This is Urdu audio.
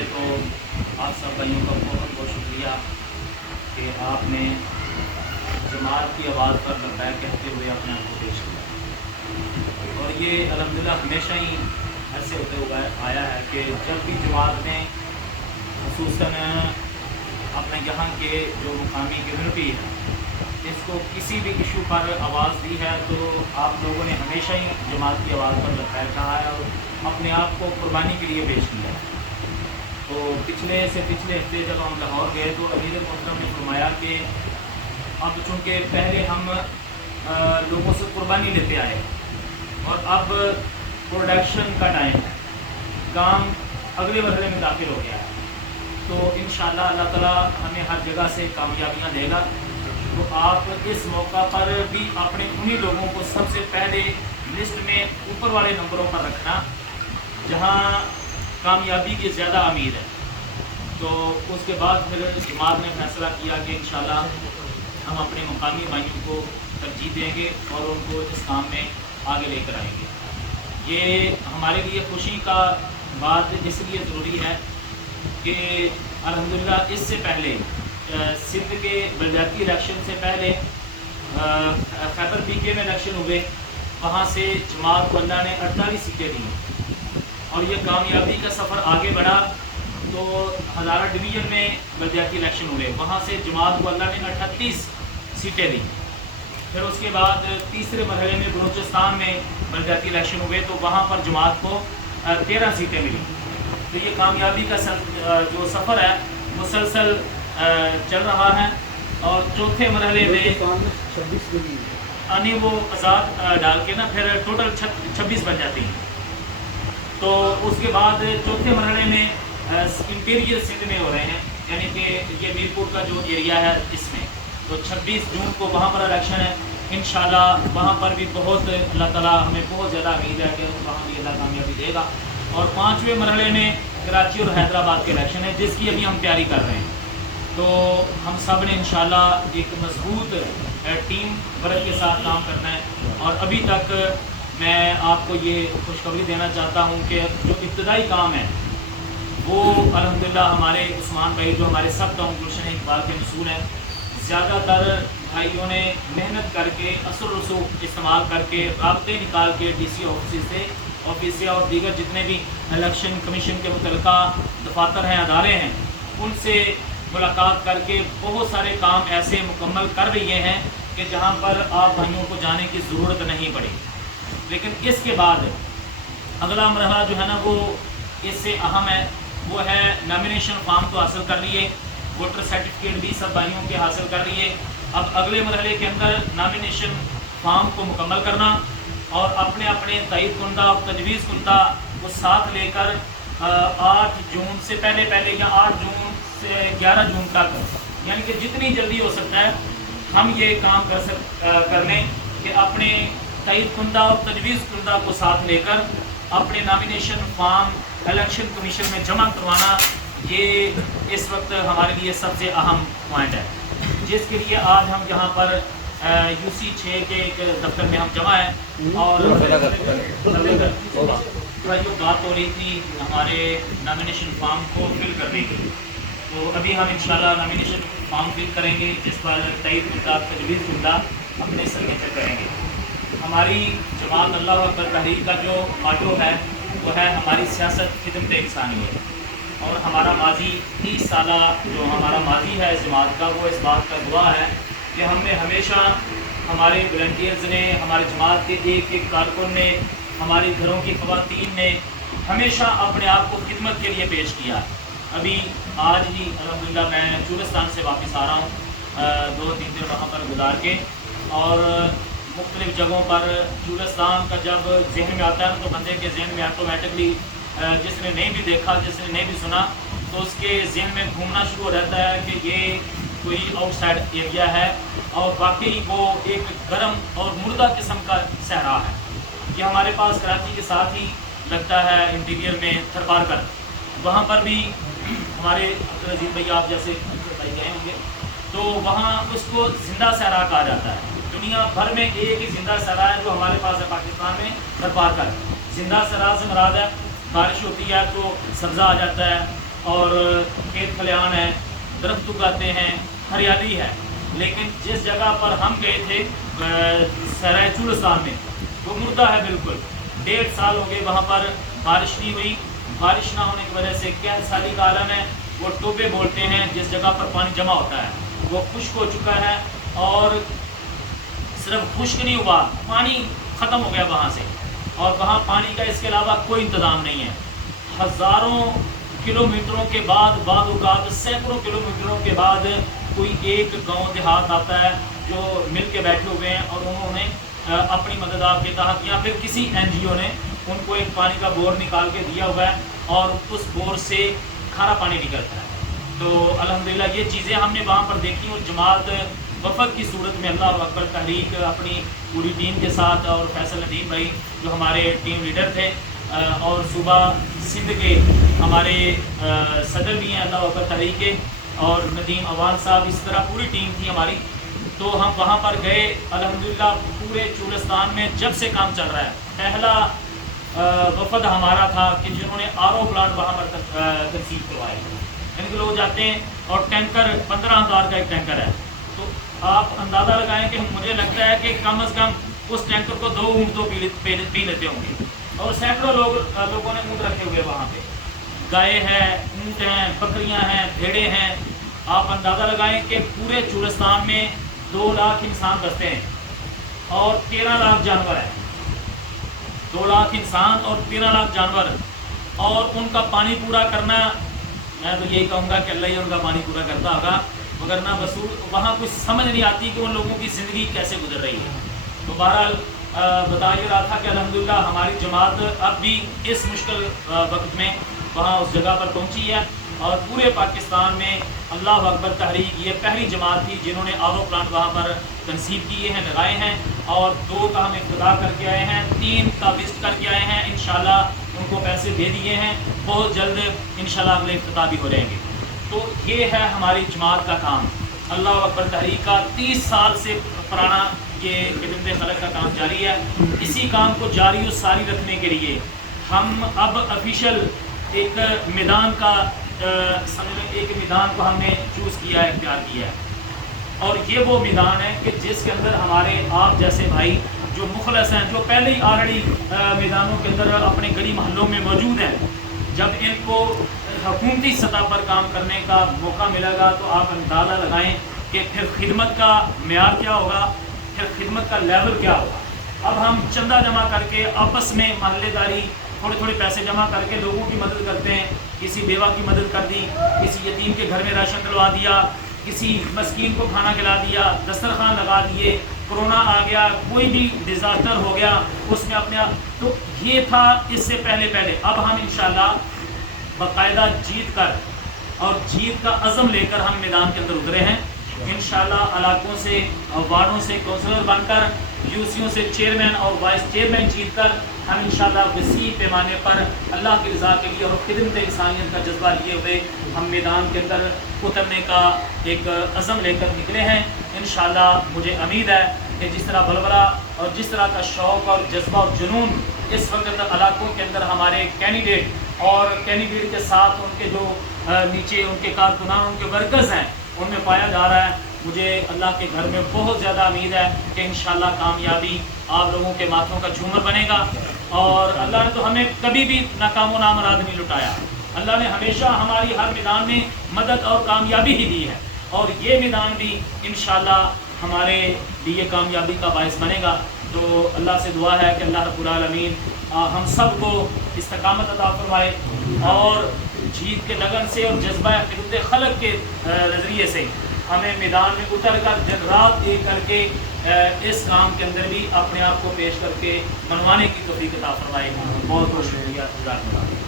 پہلے تو آپ سب بھائیوں کا بہت بہت شکریہ کہ آپ نے جماعت کی آواز پر لبیک کہتے ہوئے اپنے آپ کو پیش کیا، اور یہ الحمدللہ ہمیشہ ہی ایسے ہوتے ہوئے آیا ہے کہ جب بھی جماعت نے خصوصاً اپنے یہاں کے جو مقامی کمیونٹی ہے اس کو کسی بھی ایشو پر آواز دی ہے تو آپ لوگوں نے ہمیشہ ہی جماعت کی آواز پر لبیک کہا ہے اور اپنے آپ کو قربانی کے لیے پیش کیا ہے۔ تو پچھلے ہفتے جب ہم لاہور گئے تو امیر محترم نے فرمایا کہ اب چونکہ پہلے ہم لوگوں سے قربانی لیتے آئے اور اب پروڈکشن کا ٹائم ہے، کام اگلے مرحلے میں داخل ہو گیا ہے، تو انشاءاللہ اللہ تعالیٰ ہمیں ہر جگہ سے کامیابیاں دے گا۔ تو آپ اس موقع پر بھی اپنے انہی لوگوں کو سب سے پہلے لسٹ میں اوپر والے نمبروں پر رکھنا جہاں کامیابی کی زیادہ امید ہے۔ تو اس کے بعد پھر جماعت نے فیصلہ کیا کہ انشاءاللہ ہم اپنے مقامی بھائیوں کو ترجیح دیں گے اور ان کو اس کام میں آگے لے کر آئیں گے۔ یہ ہمارے لیے خوشی کا بات اس لیے ضروری ہے کہ الحمدللہ اس سے پہلے سندھ کے بلدیاتی الیکشن سے پہلے خیبر پی کے میں الیکشن ہوئے، وہاں سے جماعت کو اللہ نے 48 سیٹیں دیں اور یہ کامیابی کا سفر آگے بڑھا تو ہزارہ ڈویژن میں بلدیاتی الیکشن ہوئے، وہاں سے جماعت کو اللہ نے 38 سیٹیں دیں۔ پھر اس کے بعد تیسرے مرحلے میں بلوچستان میں بلدیاتی الیکشن ہوئے تو وہاں پر جماعت کو 13 سیٹیں ملی۔ تو یہ کامیابی کا جو سفر ہے مسلسل چل رہا ہے، اور چوتھے مرحلے میں 26 وہ آزاد ڈال کے نا پھر ٹوٹل 26 بن جاتی ہیں۔ تو اس کے بعد چوتھے مرحلے میں انٹیریئر سندھ میں ہو رہے ہیں، یعنی کہ یہ میرپور کا جو ایریا ہے اس میں، تو 26 جون کو وہاں پر الیکشن ہے۔ انشاءاللہ وہاں پر بھی بہت اللہ تعالیٰ ہمیں بہت زیادہ امید ہے کہ وہاں بھی اللہ کامیابی دے گا۔ اور 5ویں مرحلے میں کراچی اور حیدرآباد کے الیکشن ہے جس کی ابھی ہم تیاری کر رہے ہیں۔ تو ہم سب نے انشاءاللہ ایک مضبوط ٹیم ورک کے ساتھ کام کرنا ہے، اور ابھی تک میں آپ کو یہ خوشخبری دینا چاہتا ہوں کہ جو ابتدائی کام ہے وہ الحمدللہ ہمارے عثمان بھائی جو ہمارے سب ٹاؤن گلشن اقبال کے مسئول ہیں، زیادہ تر بھائیوں نے محنت کر کے اثر رسوخ استعمال کر کے رابطے نکال کے ڈی سی آفس سے اور دیگر جتنے بھی الیکشن کمیشن کے متعلقہ دفاتر ہیں، ادارے ہیں، ان سے ملاقات کر کے بہت سارے کام ایسے مکمل کر لیے ہیں کہ جہاں پر آپ بھائیوں کو جانے کی ضرورت نہیں پڑی۔ لیکن اس کے بعد اگلا مرحلہ جو ہے نا وہ اس سے اہم ہے، وہ ہے نامینیشن فارم تو حاصل کر لیے، ووٹر سرٹیفکیٹ بھی سب بھائیوں کے حاصل کر لیے۔ اب اگلے مرحلے کے اندر نامینیشن فارم کو مکمل کرنا اور اپنے اپنے تائید کنندہ اور تجویز کنندہ کو ساتھ لے کر 8 جون سے پہلے یا 8 جون سے 11 جون تک، یعنی کہ جتنی جلدی ہو سکتا ہے ہم یہ کام کر لیں کہ اپنے تائید کنندہ اور تجویز کنندہ کو ساتھ لے کر اپنے نامینیشن فارم الیکشن کمیشن میں جمع کروانا، یہ اس وقت ہمارے لیے سب سے اہم پوائنٹ ہے، جس کے لیے آج ہم یہاں پر UC 6 کے ایک دفتر میں ہم جمع ہیں اور بات ہو رہی تھی ہمارے نامینیشن فارم کو فل کرنے کی۔ تو ابھی ہم انشاءاللہ نامینیشن فارم فل کریں گے جس پر تائید کنندہ تجویز کنندہ اپنے سگنیچر کریں گے۔ ہماری جماعت اللہ اکبر تحریک کا جو ماٹو ہے وہ ہے ہماری سیاست خدمت انسانیت، اور ہمارا ماضی 30 سالہ جو ہمارا ماضی ہے اس جماعت کا وہ اس بات کا گواہ ہے کہ ہم نے ہمیشہ ہمارے والنٹیئرز نے، ہمارے جماعت کے ایک کارکن نے، ہمارے گھروں کی خواتین نے ہمیشہ اپنے آپ کو خدمت کے لیے پیش کیا۔ ابھی آج ہی الحمدللہ میں چولستان سے واپس آ رہا ہوں، 2-3 دن وہاں پر گزار کے، اور مختلف جگہوں پر چولستان کا جب ذہن میں آتا ہے تو بندے کے ذہن میں آٹومیٹکلی جس نے نہیں بھی دیکھا، جس نے نہیں بھی سنا، تو اس کے ذہن میں گھومنا شروع ہو رہتا ہے کہ یہ کوئی آؤٹ سائڈ ایریا ہے، اور واقعی وہ ایک گرم اور مردہ قسم کا صحرا ہے۔ یہ ہمارے پاس کراچی کے ساتھ ہی لگتا ہے انٹیریئر میں تھرپارکر، وہاں پر بھی ہمارے عبدالعزیز بھائی آپ جیسے بھائی گئے ہوں گے، تو وہاں اس کو زندہ صحرا کہا جاتا ہے۔ دنیا بھر میں ایک ہی زندہ صحرا ہے جو ہمارے پاس ہے پاکستان میں، تھرپارکر۔ زندہ صحرا سے مراد ہے بارش ہوتی ہے تو سبزہ آ جاتا ہے، اور کھیت کھلیان ہے، درخت اگاتے ہیں، ہریالی ہے، لیکن جس جگہ پر ہم گئے تھے سرائے چولستان میں، وہ مردہ ہے بالکل. 1.5 سال ہو گئے وہاں پر بارش نہیں ہوئی. بارش نہ ہونے کی وجہ سے قحط سالی کا عالم ہے. وہ ٹوبے بولتے ہیں جس جگہ پر پانی جمع ہوتا ہے، وہ خشک ہو چکا ہے. اور صرف خشک نہیں ہوا، پانی ختم ہو گیا وہاں سے، اور وہاں پانی کا اس کے علاوہ کوئی انتظام نہیں ہے. ہزاروں کلومیٹروں کے بعد، بعض اوقات سینکڑوں کلومیٹروں کے بعد کوئی ایک گاؤں دیہات آتا ہے جو مل کے بیٹھے ہوئے ہیں، اور انہوں نے اپنی مدد آپ کے تحت یا پھر کسی این جی او نے ان کو ایک پانی کا بور نکال کے دیا ہوا ہے، اور اس بور سے کھارا پانی نکلتا ہے. تو الحمدللہ یہ چیزیں ہم نے وہاں پر دیکھی. اور جماعت وفد کی صورت میں اللہ اکبر تحریک اپنی پوری ٹیم کے ساتھ، اور فیصل ندیم بھائی جو ہمارے ٹیم لیڈر تھے، اور صوبہ سندھ کے ہمارے صدر بھی ہیں اللہ اکبر تحریک کے، اور ندیم اوان صاحب، اس طرح پوری ٹیم تھی ہماری. تو ہم وہاں پر گئے. الحمدللہ پورے چولستان میں جب سے کام چل رہا ہے، پہلا وفد ہمارا تھا کہ جنہوں نے آر او پلانٹ وہاں پر تنصیب کروائے. یعنی کہ لوگ جاتے ہیں اور ٹینکر 15,000 کا ایک ٹینکر ہے، تو آپ اندازہ لگائیں کہ مجھے لگتا ہے کہ کم از کم اس ٹینکر کو 2 اونٹ تو پی لیتے ہوں گے. اور سینکڑوں لوگوں نے اونٹ رکھے ہوئے وہاں پہ. گائے ہیں، اونٹ ہیں، بکریاں ہیں، بھیڑیں ہیں. آپ اندازہ لگائیں کہ پورے چولستان میں 2 لاکھ انسان بستے ہیں اور 13 لاکھ جانور ہیں. 2 لاکھ انسان اور 13 لاکھ جانور، اور ان کا پانی پورا کرنا، میں تو یہی کہوں گا کہ اللہ ہی ان کا پانی پورا کرتا ہوگا، مگر نہ وہاں کچھ سمجھ نہیں آتی کہ ان لوگوں کی زندگی کیسے گزر رہی ہے. تو بہرحال بتا یہ رہا تھا کہ الحمدللہ ہماری جماعت اب بھی اس مشکل وقت میں وہاں اس جگہ پر پہنچی ہے. اور پورے پاکستان میں اللہ اکبر تحریک یہ پہلی جماعت تھی جنہوں نے آر او پلانٹ وہاں پر تنصیب کیے ہیں، لگائے ہیں. اور 2 کا ہم افتتاح کر کے آئے ہیں، 3 کا وزٹ کر کے آئے ہیں. انشاءاللہ ان کو پیسے دے دیے ہیں، بہت جلد انشاءاللہ اگلے افتتاح بھی ہو جائیں گے. تو یہ ہے ہماری جماعت کا کام. اللہ اکبر تحریک کا 30 سال سے پرانا یہ خدمت خلق کا کام جاری ہے. اسی کام کو جاری و ساری رکھنے کے لیے ہم اب افیشل ایک میدان کا ایک میدان کو ہم نے چوز کیا ہے، اختیار کیا ہے. اور یہ وہ میدان ہے کہ جس کے اندر ہمارے آپ جیسے بھائی جو مخلص ہیں، جو پہلے ہی آلریڈی میدانوں کے اندر اپنے گلی محلوں میں موجود ہیں، جب ان کو حکومتی سطح پر کام کرنے کا موقع ملے گا تو آپ اندازہ لگائیں کہ پھر خدمت کا معیار کیا ہوگا، پھر خدمت کا لیول کیا ہوگا. اب ہم چندہ جمع کر کے آپس میں محلے داری تھوڑے پیسے جمع کر کے لوگوں کی مدد کرتے ہیں. کسی بیوہ کی مدد کر دی، کسی یتیم کے گھر میں راشن ڈلوا دیا، کسی مسکین کو کھانا کھلا دیا، دسترخوان لگا دیے. کرونا آ گیا، کوئی بھی ڈیزاسٹر ہو گیا، اس میں اپنے آپ. تو یہ تھا اس سے پہلے. اب ہم انشاءاللہ باقاعدہ جیت کر اور جیت کا عزم لے کر ہم میدان کے اندر اترے ہیں. انشاءاللہ علاقوں سے، وارڈوں سے کونسلر بن کر، یو سیوں سے چیئرمین اور وائس چیئرمین جیت کر ہم انشاءاللہ وسیع پیمانے پر اللہ کی رضا کے لیے اور خدمت انسانیت کا جذبہ لیے ہوئے ہم میدان کے اندر اترنے کا ایک عزم لے کر نکلے ہیں. انشاءاللہ مجھے امید ہے کہ جس طرح بلبلہ اور جس طرح کا شوق اور جذبہ اور جنون اس وقت علاقوں کے اندر ہمارے کینڈیڈیٹ اور کینڈیڈیٹ کے ساتھ ان کے جو نیچے ان کے کارکنان، ان کے ورکرز ہیں، ان میں پایا جا رہا ہے، مجھے اللہ کے گھر میں بہت زیادہ امید ہے کہ انشاءاللہ کامیابی آپ لوگوں کے ماتھوں کا جھومر بنے گا. اور اللہ نے تو ہمیں کبھی بھی ناکام و نامراد نہیں لٹایا. اللہ نے ہمیشہ ہماری ہر میدان میں مدد اور کامیابی ہی دی ہے، اور یہ میدان بھی انشاءاللہ ہمارے لیے کامیابی کا باعث بنے گا. تو اللہ سے دعا ہے کہ اللہ رب العالمین ہم سب کو استقامت عطا فرمائے، اور جیت کے لگن سے اور جذبہ خدمت خلق کے نظریے سے ہمیں میدان میں اتر کر دن رات ایک کر کے اس کام کے اندر بھی اپنے آپ کو پیش کر کے منوانے کی توفیق عطا فرمائے. بہت بہت شکریہ.